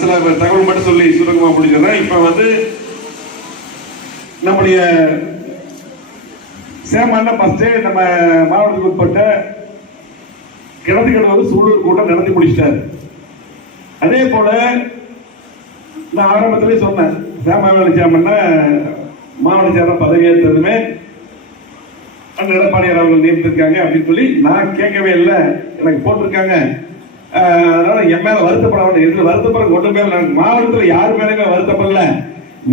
சில தகவல் மட்டும் சொல்லி சுருக்கமா முடிச்சிடறேன். இப்ப வந்து நம்முடைய சேமான ஃபர்ஸ்ட் நம்ம மாவட்டத்துக்கு உட்பட்ட கிணத்துக்கிட்ட வந்து சூழல் கூட்டம் நடத்தி முடிச்சிட்டாரு. அதே போல நான் ஆரம்பத்திலே சொன்னேன், சேமான சேமன்னா மாவட்ட சேரம் பதவி ஏற்றதுமே அந்த எடப்பாடியார் அவர்கள் நியமித்திருக்காங்க அப்படின்னு சொல்லி நான் கேட்கவே இல்லை. எனக்கு போட்டிருக்காங்க. அதனால என் மேல வருத்தப்பட வேண்டிய இதுல வருத்தப்பட கொண்டு மேல மாவட்டத்தில் யாரு மேலுமே வருத்தப்படல.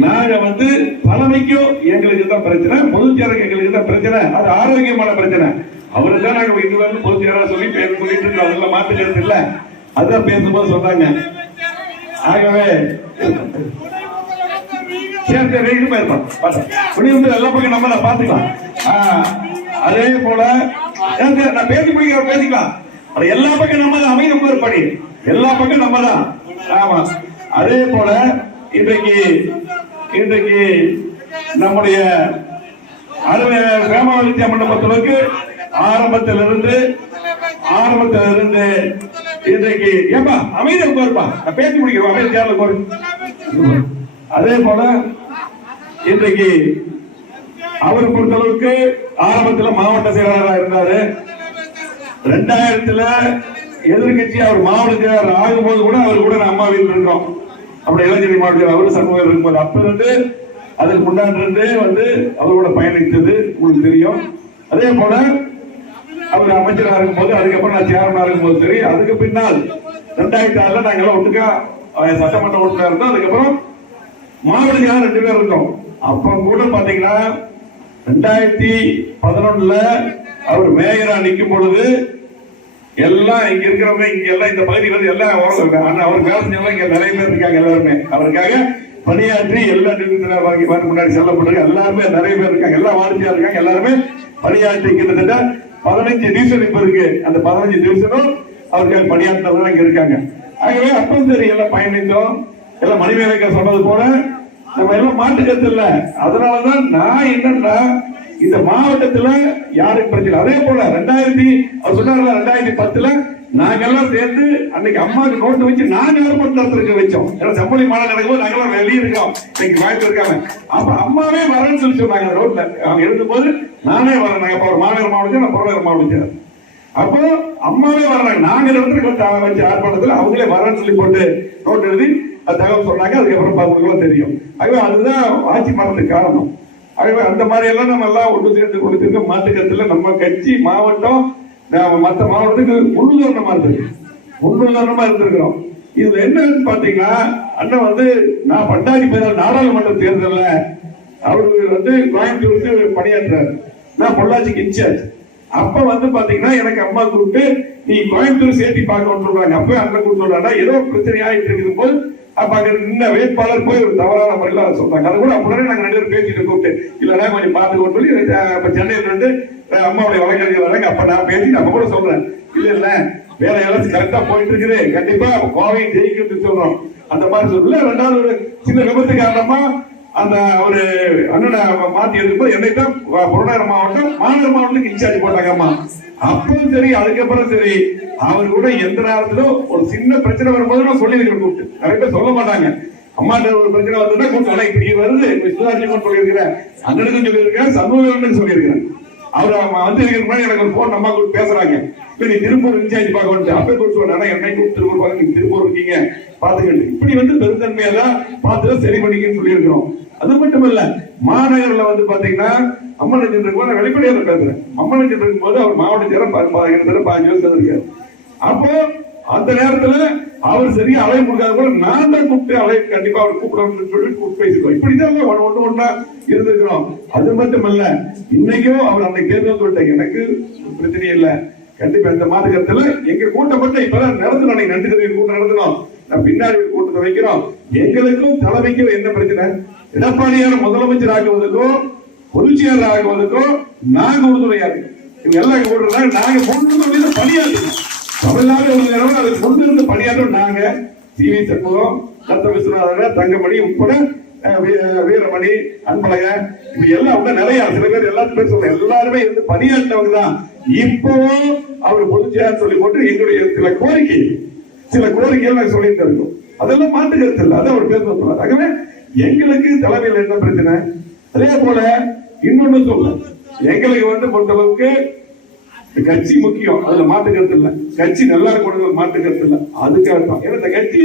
நாங்க வந்து தலைமைக்கும் எங்களுக்கு தான் பிரச்சனை, பொதுச்சேருக்கு எங்களுக்கு தான் பிரச்சனை. அது ஆரோக்கியமான பிரச்சனை. அவரு தான் நாங்க இது வந்து பொதுச்சேரா சொல்லி பேச சொல்லிட்டு இருக்கோம். அதெல்லாம் மாற்றுக்கிறது இல்லை. அதுதான் பேசும்போது சொன்னாங்க. ஆகவே சேர்த்து எல்லா பக்கம் நம்ம பாத்துக்கலாம். அதே போல நான் பேசி முடிக்கிற பேசிக்கலாம். எல்லா பக்கம் நம்ம தான் அமைதி படி எல்லா பக்கம் நம்ம தான். ஆமா. அதே போல இன்றைக்கு நம்முடைய ராமவலித்தியா மண்டபத்திற்கு ஆரம்பத்திலிருந்து இன்றைக்கு ஏப்பா அமைதியா போயிருப்பா, நான் பேசி முடிக்கிறோம். அமைதியால போரு. அதே போல இன்றைக்கு அவர் பொறுத்தளவுக்கு ஆரம்பத்தில் மாவட்ட செயலாளராக இருந்தாரு. 2000 எதிர்கட்சி அவர் மாவட்ட செயலாளர் ஆகும்போது கூட அவர் கூட அம்மா வீட்டில் இருக்கோம். அப்படி இளைஞர் மாவட்ட அவரு சமூகம் இருக்கும்போது அப்ப இருந்து அதுக்கு முன்னாடி வந்து அவரோட பயணித்தது உங்களுக்கு தெரியும். அதே போல அவர் அமைச்சராக இருக்கும்போது, அதுக்கப்புறம் நான் சேர்மனா இருக்கும்போது சரி, அதுக்கு பின்னால் 2006 நாங்கெல்லாம் ஒட்டுக்கா சட்டமன்ற உறுப்பினர் இருந்தோம். அதுக்கப்புறம் மாவட்ட செயலாளர் 2 பேர் இருக்கோம். அப்ப கூட பாத்தீங்கன்னா 2011 அவர் மேயரா நிற்கும் பொழுது எல்லாம் இங்க இருக்கிறவங்க இங்க எல்லாம் இந்த பகுதி வந்து எல்லாம் அவர் வேலை செஞ்சவங்க இங்க நிறைய பேர் இருக்காங்க. எல்லாருமே அவருக்காக பணியாற்றி எல்லா முன்னாடி செல்லப்பட்டிருக்க எல்லாருமே நிறைய பேர் இருக்காங்க. எல்லா வாரிசியா இருக்காங்க. எல்லாருமே பணியாற்றி கிட்டத்தட்ட 15 டிவிஷன் இப்ப இருக்கு. அந்த 15 டிவிஷனும் அவருக்காக பணியாற்றவங்க இங்க இருக்காங்க. ஆகவே அப்பவும் சரி எல்லாம் பயணித்தோம். எல்லாம் மணிமேலைக்கு சொன்னது போல நம்ம எல்லாம் மாட்டுக்கிறது இல்ல. அதனாலதான் நான் என்னன்னா இந்த மாவட்டத்துல யாருக்கு பிரச்சனை. அதே போல 2010 நாங்கெல்லாம் சேர்ந்து அன்னைக்கு அம்மாவுக்கு நோட்டு வச்சு நாங்க ஏற்பாடு நடத்திருக்க வச்சோம். செம்மொழி மாநாடு நடக்கும்போது நாங்கெல்லாம் வெளியே இருக்கோம். இன்னைக்கு வாய்ப்பு இருக்காங்க. அப்ப அம்மாவே வரேன்னு சொல்லி சொன்னாங்க. ரோட்ல அவங்க இருக்கும்போது நானே வரேன். நாங்க ஒரு மாநகர் மாவட்டம், நான் புறநகர் மாவட்டம். அப்போ அம்மாவே வர்றாங்க. நாங்க இடத்துல வச்ச ஆர்ப்பாட்டத்தில் அவங்களே வரேன்னு சொல்லி போட்டு நோட்டு எழுதி தகவல் சொன்னாங்க. அதுக்கப்புறம் பார்க்கலாம் தெரியும். ஆகவே அதுதான் ஆட்சி மாறதுக்கு காரணம். ஆகவே அந்த மாதிரி எல்லாம் நம்ம எல்லாம் ஒன்று சேர்ந்து கொடுத்திருக்க மாட்டுக்கத்துல நம்ம கட்சி மாவட்டம் மற்ற மாவட்டத்துக்கு முன்னுதாரணமா இருந்திருக்கிறோம். இதுல என்னன்னு பாத்தீங்கன்னா அண்ணன் வந்து நான் 2016 நாடாளுமன்ற தேர்தலில் அவரு வந்து கோயம்புத்தூருக்கு பணியாற்றாரு. நான் பொள்ளாச்சிக்கு இன்சார்ஜ். அப்ப வந்து பாத்தீங்கன்னா எனக்கு அம்மா கூப்பிட்டு நீ கோயம்புத்தூர் சேர்த்தி பார்க்க சொல்றாங்க. அப்ப அண்ணன் கூப்பிட்டு ஏதோ பிரச்சனை ஆயிட்டு இருக்குது போது அப்ப அங்க நின்ன வேட்பாளர் போய் ஒரு தவறான முறையில் சொல்றாங்க. அது கூட உடனே நாங்க 2 பேரும் பேசிட்டு கூப்பிட்டு இல்லைன்னா கொஞ்சம் பார்த்துக்கோன்னு சொல்லி இப்ப சென்னையில இருந்து அம்மாவுடைய வழக்கறிஞர் வராங்க. அப்ப நான் பேசிட்டு அப்ப கூட சொல்றேன் இல்ல வேற யாராச்சும் கரெக்டா போயிட்டு இருக்குது, கண்டிப்பா கோவையை ஜெயிக்கிறது சொல்றோம். அந்த மாதிரி சொல்லல. 2வது ஒரு சின்ன விபத்து காரணமா அந்த ஒரு அண்ணனை மாத்தி எடுக்கும்போது என்னைத்தான் புறநகர் மாவட்டம் மாநகர் மாவட்டத்துக்கு இன்சார்ஜ் போட்டாங்க அம்மா. அப்பவும் சரி அதுக்கப்புறம் சரி அவர் கூட எந்த நேரத்திலும் ஒரு சின்ன பிரச்சனை வரும்போது நான் சொல்லியிருக்கிறேன். கூப்பிட்டு நிறைய பேர் சொல்ல மாட்டாங்க. அம்மாட்ட ஒரு பிரச்சனை வந்ததுன்னா கூப்பிட்டு இப்படி வருது சுதாரிச்சுன்னு சொல்லியிருக்கிறேன். அண்ணனுக்கும் சொல்லியிருக்கிறேன், சமூகம் சொல்லியிருக்கிறேன். அவர் வந்து எனக்கு ஒரு போன் அம்மா கூப்பிட்டு பேசுறாங்க. நீ திருப்பூர் இன்சார்ஜ் பார்க்க வந்து அப்பே கூப்பிட்டு என்னை கூப்பிட்டு திருப்பூர் பார்க்க நீங்க திருப்பூர் இருக்கீங்க பாத்துக்கிட்டு இப்படி வந்து பெருந்தன்மையெல்லாம் பார்த்து சரி பண்ணிக்கன்னு சொல்லியிருக்கிறோம். அது மட்டும் இல்ல மாநகர்ல வந்து பாத்தீங்கன்னா அம்மன் இருக்கும்போது வெளிப்படையாக பேசுறேன். அம்மன் இருக்கும் போது அவர் மாவட்ட சேரம் 15 வருஷம் இருக்காரு. அப்போ அந்த நேரத்துல அவர் சரியா அலைய முடியாத கூட நான் தான் கூப்பிட்டு அலைய கண்டிப்பா அவர் கூப்பிடணும்னு சொல்லி கூப்பிட்டு பேசிடுவோம். இப்படிதான் ஒண்ணு இருந்திருக்கிறோம். அது மட்டும் இல்ல இன்னைக்கும் அவர் அன்னைக்கு தேர்தல் சொல்லிட்டாங்க எனக்கு பிரச்சனை இல்ல, கண்டிப்பா இந்த மாதத்துல எங்க கூட்டப்பட்ட இப்பதான் நடத்தணும். அன்னைக்கு 2 கட்சி கூட்டம் நடத்தணும். நான் பின்னாடி கூட்டத்தை வைக்கிறோம். எங்களுக்கும் தலைமைக்கும் என்ன பிரச்சனை? எடப்பாடியார் முதலமைச்சர் ஆகுவதற்கும் பொதுச்செயலர் ஆகுவதற்கும் நாங்க உறுதுணையா இருக்கு. இவங்க எல்லாம் கூடுறாங்க. நாங்க முன்னிருந்து பணியாற்றணும். தமிழ்நாடு அதுக்கு முன்னிருந்து பணியாற்றும் நாங்க சி.வி. சண்முகம், ரத்த விஸ்வநாதன், தங்கமணி உட்பட வீரமணி, அன்பழக இப்படி எல்லாம் நிறைய சில பேர் எல்லாத்துமே சொல்ல எல்லாருமே இருந்து பணியாற்றவங்க தான். இப்பவும் அவர் பொதுச்செயலாளர் சொல்லி போட்டு எங்களுடைய சில கோரிக்கைகள் நாங்கள் சொல்லிட்டு இருக்கோம். அதெல்லாம் மாற்று கருத்து இல்லை. அதான் அவர் பேச. ஆகவே எங்களுக்கு தலைமையில் என்ன பிரச்சனை? அதே போல இன்னொன்னு சொல்ல, எங்களுக்கு பொறுத்தளவுக்கு கட்சி முக்கியம், அதுல மாற்று கருத்து இல்ல. கட்சி நல்லா இருக்கணும், மாற்று கருத்து இல்ல. அதுக்காக தான் இந்த கட்சி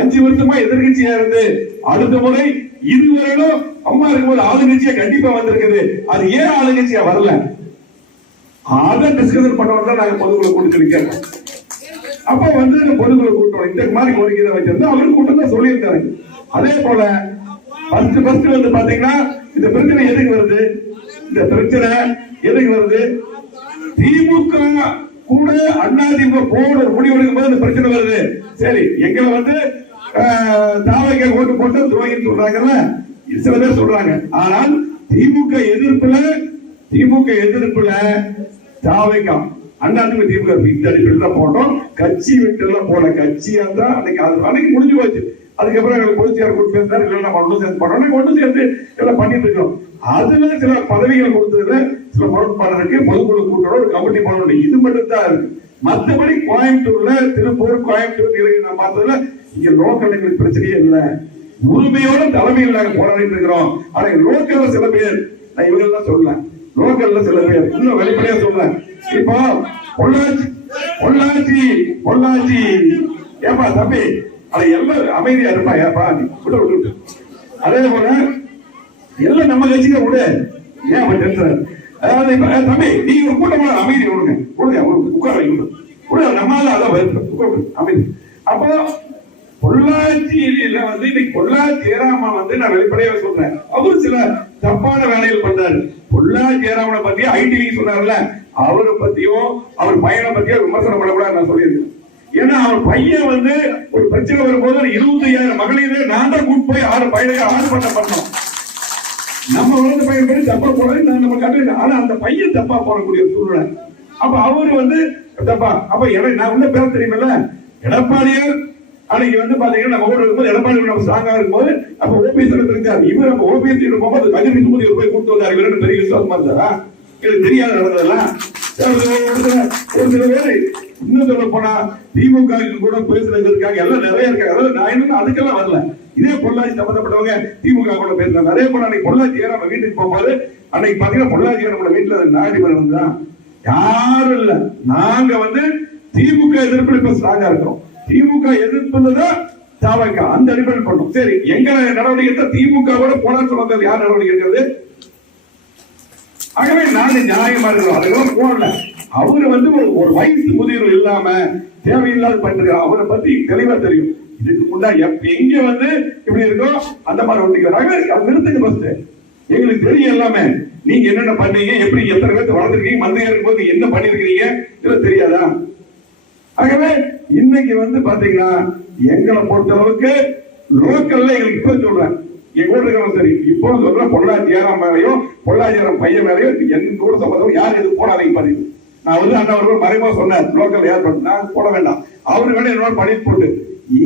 5 வருஷமா எதிர்கட்சியா இருந்து அடுத்த முறை இதுவரையிலும் அம்மா இருக்கும்போது ஆளுங்கட்சியா கண்டிப்பா வந்திருக்குது. அது ஏன் ஆளுங்கட்சியா வரல? அதை டிஸ்கஷன் பண்ண நாங்க பொதுக்குழு கூட்டத்தில் அப்ப பொதுக்குழு கூட்டம் இந்த மாதிரி கோரிக்கை வச்சிருந்தா அவரு கூட்டம் தான் சொல்லியிருக்காரு. அதே போல ஃபர்ஸ்ட் பாத்தீங்கன்னா இந்த பிரச்சனை எதுக்கு வருது? இந்த பிரச்சனை எதுக்கு வருது? திமுக கூட அதிமுக போட முடிவெடுக்கும் போது இந்த பிரச்சனை வருது. சரி, எங்களை தாவைக்கு ஓட்டு போட்டு துரோகின்னு சொல்றாங்கல்ல, சில பேர் சொல்றாங்க. ஆனால் திமுக எதிர்ப்புல தாவைக்கா அதிமுக திமுக இந்த அடிப்படையில் தான் போட்டோம். கட்சி விட்டு போல கட்சியா தான் அன்னைக்கு முடிஞ்சு போச்சு. அதுக்கப்புறம் எங்களுக்கு பொதுச்செயலாளர் கூட்டு பேசினார், இல்லை நம்ம ஒன்று சேர்ந்து பண்ணோம், ஒன்று சேர்ந்து எல்லாம் பண்ணிட்டு இருக்கோம். அதுல சில பதவிகள் கொடுத்ததுல சில முரண்பாடு இருக்கு. பொதுக்குழு கூட்டோட ஒரு கமிட்டி பண்ணணும், இது மட்டும் தான் இருக்கு. மற்றபடி கோயம்புத்தூர்ல, திருப்பூர், கோயம்புத்தூர், நீலகிரி நான் பார்த்ததுல இங்க லோக்கல் எங்களுக்கு பிரச்சனையே இல்லை. உரிமையோட தலைமையில் நாங்க போராடிட்டு இருக்கிறோம். ஆனா லோக்கல்ல சில பேர், நான் இவங்க தான் சொல்றேன், லோக்கல்ல சில பேர் இன்னும் வெளிப்படையா சொல்றேன். இப்போ பொள்ளாச்சி ஏப்பா தம்பி, அதை எல்லாம் அமைதியா இருப்பா, ஏப்பா நீ விட்டு. அதே போல எல்லாம் நம்ம கட்சியில விடு, ஏன் டென்ஷன்? அதாவது தம்பி நீங்க ஒரு கூட்டமான அமைதி விடுங்க, உட்கார விடு, நம்மளால அதான் அமைதி. அப்போ பொள்ளாச்சியில இன்னைக்கு பொள்ளாச்சி ஜெயராமன் நான் வெளிப்படையா சொல்றேன், அவரு சில தப்பான வேலைகள் பண்றாரு. பொள்ளாச்சி ஜெயராமனை பத்தி ஐடி சொன்னார்ல, அவரை பத்தியும் அவர் பையனை பத்தியும் விமர்சனம் பண்ணக்கூடாது நான் சொல்லியிருக்கேன். ஏன்னா அவர் பையன் ஒரு பிரச்சனை வரும்போது 25,000 மகளிரே நான் தான் கூட்டு போய் 6 பையனுக்கு ஆர்ப்பாட்டம் பண்ணோம். நம்ம வளர்ந்த பையன் பேரு தப்பா போறது நம்ம கட்டு. ஆனா அந்த பையன் தப்பா போடக்கூடிய சூழ்நிலை. அப்ப அவரு தப்பா. அப்ப நான் உள்ள பேர தெரியுமில்ல, எடப்பாடியார் அன்னைக்கு பாத்தீங்கன்னா நம்ம ஊர் இருக்கும்போது எடப்பாடி நம்ம ஸ்ட்ராங்கா இருக்கும்போது அப்ப ஓபிஎஸ் இருந்தார். இவர் நம்ம ஓபிஎஸ் போகும்போது கஜினி சுமதி போய் கூப்பிட்டு வந்தார். இவரு பெரிய விசுவாசமா இருந்தாரா? எனக்கு தெரியாது நடந்ததெல்லாம். ஒரு சில பேரு இன்னும் சொல்ல போனா திமுக கூட பேசுறதுக்காக எல்லாம் நிறைய இருக்காங்க. அதாவது நான் இன்னும் அதுக்கெல்லாம் வரல. இதே பொள்ளாச்சி சம்பந்தப்பட்டவங்க திமுக கூட பேசுறாங்க. அதே போல அன்னைக்கு பொள்ளாச்சி நம்ம வீட்டுக்கு போகும்போது அன்னைக்கு பாத்தீங்கன்னா பொள்ளாச்சி நம்மளோட வீட்டுல நாடிமரம் தான் யாரும் இல்ல. நாங்க திமுக எதிர்ப்பு இப்ப ஸ்ட்ராங்கா இருக்கிறோம். திமுக எதிர்ப்புதான் தாவக அந்த அடிப்படையில் பண்ணோம். சரி, எங்க நடவடிக்கை திமுக கூட போராட்டம் சொன்னது யார் நடவடிக்கை இருக்கிறது? ஆகவே நாங்க நியாயமா இருக்கிறோம். அதெல்லாம் போடல. அவரு ஒரு வயசு முதிர்வு இல்லாம தேவையில்லாத பண்ணிருக்காரு. அவரை பத்தி தெளிவா தெரியும். இதுக்கு முன்னாடி எங்க இப்படி இருக்கோ அந்த மாதிரி ஒட்டிக்கிறாங்க. நிறுத்துங்க ஃபர்ஸ்ட். எங்களுக்கு தெரியும் எல்லாமே. நீங்க என்னென்ன பண்ணீங்க, எப்படி எத்தனை பேருக்கு வளர்ந்துருக்கீங்க, மந்திரியா இருக்கும்போது என்ன பண்ணிருக்கீங்க, இதெல்லாம் தெரியாதா? ஆகவே இன்னைக்கு பாத்தீங்கன்னா எங்களை பொறுத்தளவுக்கு லோக்கல்ல எங்களுக்கு இப்ப சொல்றேன், எங்க கூட இருக்கிறவங்க சரி, இப்போ சொல்ற பொள்ளாச்சி ஜெயராம் மேலையும் பொள்ளாச்சி ஜெயராம் பையன் மேலையும் எங்க கூட சம்பந்தம் யாரு எது போடாதீங்க பாருங்க. நான் அண்ணா அவர்கள் மறைமுக சொன்னார், லோக்கல் யார் பண்ணா போட வேண்டாம், அவரு வேணா என்னோட பணி போட்டு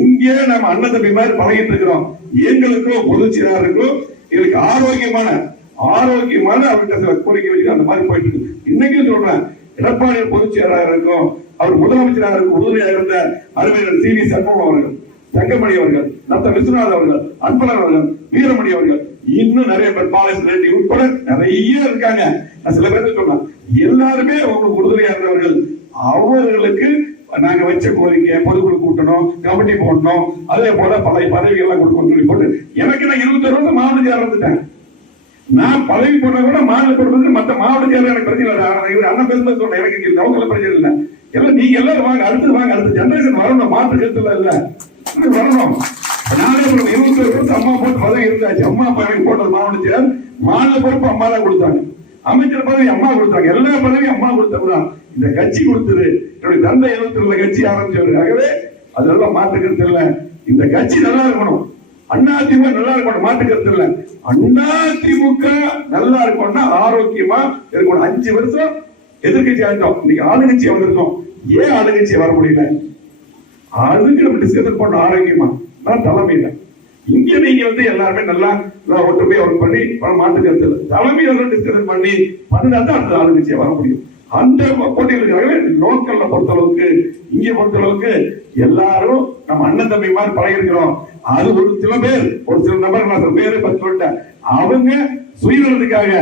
இங்கே நம்ம அண்ணன் தம்பி மாதிரி பழகிட்டு இருக்கிறோம். எங்களுக்கும் பொதுச்செயலாளருக்கும் எங்களுக்கு ஆரோக்கியமான அவர்கிட்ட சில கோரிக்கை வச்சு அந்த மாதிரி போயிட்டு இருக்கு. இன்னைக்கும் சொல்றேன், எடப்பாடி பொதுச் செயலாளர் இருக்கும், அவர் முதலமைச்சராக இருக்கும் உறுதுணையாக இருந்த அறிஞர் சி வி சண்முகம் அவர்கள், தங்கமணி அவர்கள், நத்த விஸ்வநாத் அவர்கள், அன்பழகன் அவர்கள், வீரமணி அவர்கள், இன்னும் நிறைய பேர், பாலேஸ் ரெட்டி உட்பட நிறைய இருக்காங்க. நான் சில பேருக்கு சொன்னேன், எல்லாருமே உங்களுக்கு உறுதுணையா இருந்தவர்கள். அவர்களுக்கு நாங்க வச்ச கோரிக்கை பொதுக்குழு கூட்டணும், கமிட்டி போடணும், அதே போல பல பதவிகள் கொடுக்கணும் சொல்லி போட்டு எனக்கு நான் 21 வருஷம் மாவட்ட செயலர் இருந்துட்டேன். நான் பதவி போட்டா கூட மாநில பொறுப்பு மற்ற மாவட்ட செயலர் எனக்கு பிரச்சனை இல்லை. இவர் அண்ணன் பேசும்போது சொன்னேன், எனக்கு லோக்கல்ல பிரச்சனை இல்லை. எல்லாம் நீங்க எல்லாரும் வாங்க, அடுத்து வாங்க, அடுத்த ஜெனரேஷன் வரணும், மாற்று கருத்துல இல்ல வரணும். நானே 21 வருஷம் அம்மா போட்டு பதவி இருந்தாச்சு. அம்மா பதவி போட்டது மாவட்ட செயலர், மாநில பொறுப்பு அம்மா தான் கொடுத்தாங்க, அமைச்சர் பதவி அம்மா கொடுத்தாங்க, எல்லா பதவியும் அம்மா கொடுத்ததுதான். இந்த கட்சி கொடுத்தது என்னுடைய தந்தை 72 கட்சி ஆரம்பிச்சவர். ஆகவே அதெல்லாம் மாற்று கருத்து இல்லை. இந்த கட்சி நல்லா இருக்கணும், அதிமுக நல்லா இருக்கணும், மாற்று கருத்து இல்லை. அதிமுக நல்லா இருக்கணும்னா ஆரோக்கியமா இருக்கணும். 5 வருஷம் எதிர்கட்சி ஆகிட்டோம், இன்னைக்கு ஆளுங்கட்சி வந்திருக்கோம். ஏன் ஆளுங்கட்சி வர முடியல? அதுக்கு நம்ம டிஸ்கஸ் பண்ண ஆரோக்கியமா நான் தலைமையில இங்க நீங்க எல்லாருமே நல்லா ஒற்றுமையா ஒர்க் பண்ணி மாற்று கருத்து இல்லை. தலைமையில டிஸ்கஸ் பண்ணி பண்ணா தான் அந்த ஆளுங்கட்சியை வர முடியும். அந்த போட்டியில் இருக்கிறாங்க. லோக்கல்ல பொறுத்தளவுக்கு இங்க பொறுத்தளவுக்கு எல்லாரும் நம்ம அண்ணன் தம்பி மாதிரி பழகிருக்கிறோம். அது ஒரு சில பேர், ஒரு சில நபர், நான் பேரு பத்தி சொல்லிட்டேன், அவங்க சுயநலத்துக்காக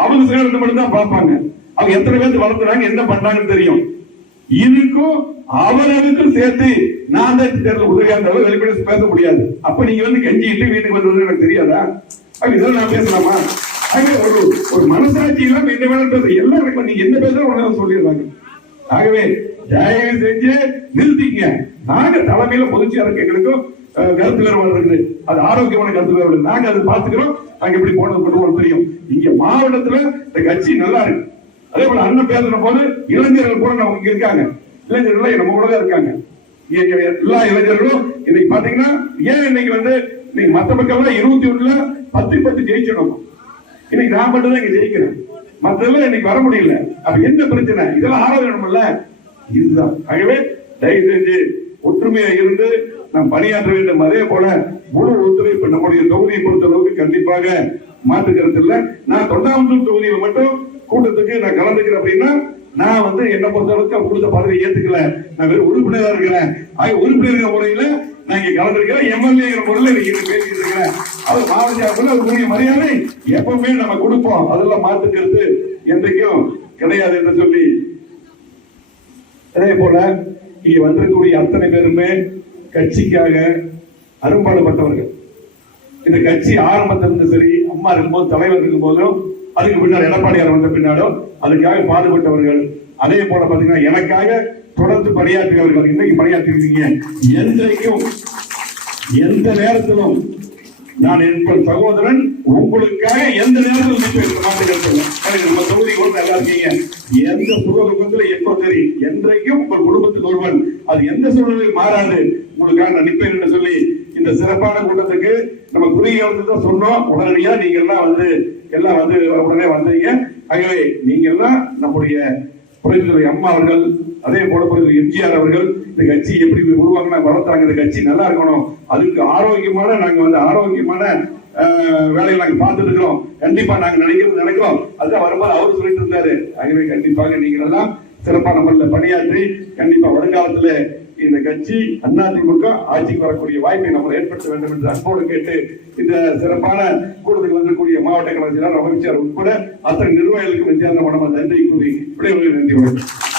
அவங்க சுயநலத்தை மட்டும் தான் பார்ப்பாங்க. அவங்க எத்தனை பேர் வளர்த்துறாங்க, என்ன பண்றாங்கன்னு தெரியும். இதுக்கும் அவர்களுக்கும் சேர்த்து நான் தான் தேர்தல் உதவியா இருந்தாலும் வெளிப்படை பேச முடியாது. அப்ப நீங்க வந்து கெஞ்சிட்டு வீட்டுக்கு வந்து எனக்கு தெரியாதா? இதெல்லாம் நான் பேசலாமா? ஒரு மனசாட்சி எல்லாம் என்ன வேணும் எல்லாருக்கும் நீங்க என்ன பேசுறோம் சொல்லிடுறாங்க. ஆகவே தயவு செஞ்சு நிறுத்திங்க. நாங்க தலைமையில பொதுச்செயலாளருக்கு எங்களுக்கும் கருத்து வேறுபாடு இருக்குது. அது ஆரோக்கியமான கருத்து வேறுபாடு. நாங்க அதை பார்த்துக்கிறோம். நாங்க எப்படி போனது கொண்டு தெரியும். இங்க மாவட்டத்துல இந்த கட்சி நல்லா இருக்கு. அதே போல அண்ணன் பேசுற போது இளைஞர்கள் கூட நம்ம இங்க இருக்காங்க. இளைஞர்கள் நம்ம கூட தான் இருக்காங்க. எல்லா இளைஞர்களும் இன்னைக்கு பாத்தீங்கன்னா ஏன் இன்னைக்கு வந்து இன்னைக்கு மத்த மக்கள் 21ல 10 ஜெயிச்சிடும். இன்னைக்கு நான் மட்டும் தான் இங்க ஜெயிக்கிறேன். மத்தெல்லாம் இன்னைக்கு வர முடியல. அப்ப என்ன பிரச்சனை? இதெல்லாம் ஆரோக்கியம்ல இதுதான். ஆகவே தயவு செஞ்சு ஒற்றுமையா இருந்து நாம் பணியாற்ற வேண்டும். அதே போல முழு ஒத்துழைப்பு நம்முடைய தொகுதியை பொறுத்த அளவுக்கு கண்டிப்பாக மாற்றுக்கிறது இல்லை. நான் தொண்டாமுத்தூர் தொகுதியில் மட்டும் கூட்டத்துக்கு நான் கலந்துக்கிறேன் அப்படின்னா நான் வந்து என்ன பொறுத்த அளவுக்கு கொடுத்த பதவியை ஏத்துக்கல. நான் வெறும் உறுப்பினராக இருக்கிறேன். ஆக உறுப்பினர் முறையில நான் இங்க கலந்துருக்கிறேன். எம்எல்ஏ முறையில் பேசிட்டு இருக்கிறேன். அவர் மாவட்ட அவருடைய மரியாதை எப்பவுமே நம்ம கொடுப்போம். அதெல்லாம் மாற்றுக்கிறது என்றைக்கும் கிடையாது என்று சொல்லி, அதே போல இங்க வந்திருக்கக்கூடிய அத்தனை பேருமே கட்சிக்காக அரும்பாடுபட்டவர்கள். இந்த கட்சி ஆரம்பத்திலிருந்து சரி, அம்மா இருக்கும்போது, தலைவர் இருக்கும் போதும், அதுக்கு பின்னாடி எடப்பாடியார் வந்த பின்னாலும் அதுக்காக பாடுபட்டவர்கள். அதே போல பாத்தீங்கன்னா எனக்காக தொடர்ந்து பணியாற்றியவர்கள். இன்னைக்கு பணியாற்றிருக்கீங்க. என்றைக்கும் எந்த நேரத்திலும் நான் என் சகோதரன் உங்களுக்காக எந்த நேரத்தில் நம்ம தொகுதி கொண்டு நல்லா இருக்கீங்க. எந்த சுகத்துல எப்போ சரி, என்றைக்கும் உங்கள் குடும்பத்தில் ஒருவன், அது எந்த சூழ்நிலையும் மாறாது, உங்களுக்காக நான் நிற்பேன் என்று சொல்லி இந்த சிறப்பான கூட்டத்துக்கு நம்ம குறுகிய தான் சொன்னோம். உடனடியா நீங்க எல்லாம் வந்து உடனே வந்தீங்க. ஆகவே நீங்க எல்லாம் நம்முடைய புரட்சித்துறை அம்மா அவர்கள், அதே போல புரட்சித்துறை எம்ஜிஆர் அவர்கள் இந்த கட்சி எப்படி உருவாக்கினா வளர்த்தாங்க. இந்த கட்சி நல்லா இருக்கணும். அதுக்கு ஆரோக்கியமான நாங்க வந்து ஆரோக்கியமான வேலையை நாங்க பார்த்துட்டு இருக்கிறோம். கண்டிப்பா நாங்க நினைக்கிறோம். அதுதான் வரும்போது அவரு சொல்லிட்டு இருந்தாரு. ஆகவே கண்டிப்பாக நீங்கள் எல்லாம் சிறப்பான முறையில் பணியாற்றி கண்டிப்பா வருங்காலத்துல இந்த கட்சி அதிமுக ஆட்சிக்கு வரக்கூடிய வாய்ப்பை நம்ம ஏற்படுத்த வேண்டும் என்று அன்போடு கேட்டு இந்த சிறப்பான கூட்டத்துக்கு வந்திருக்கூடிய மாவட்ட கழக அமைச்சர் உட்பட அத்தனை நிர்வாகிகளுக்கு நன்றி கூறி விடைபெறுகிறேன். நன்றி.